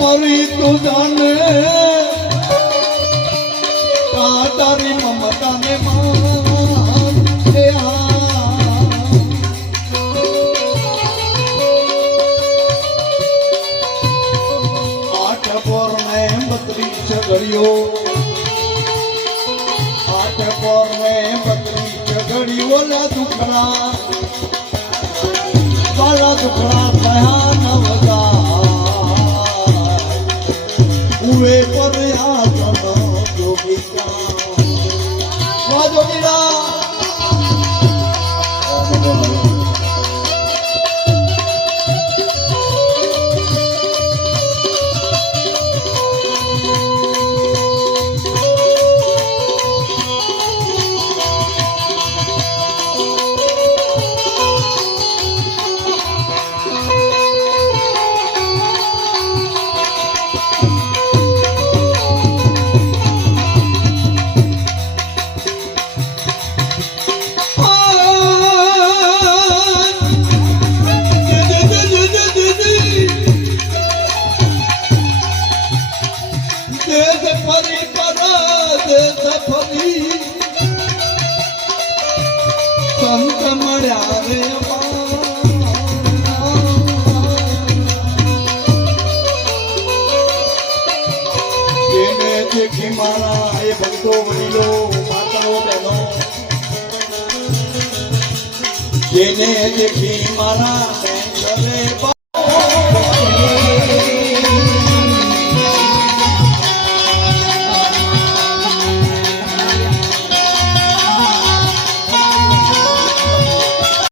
મરી તું જાને તારી એ આ. આઠ પર ને બત્રીસ ઘડીઓ. આઠ પર ને બત્રીસ ઘડીઓ. લા દુખડા. વાલા દુખડા ભયાનવ 보지마 સંત મળ્યા રે જેને દેખી મારા એ ભક્તો વડીલો માતાઓ બહેનો દેખી મારા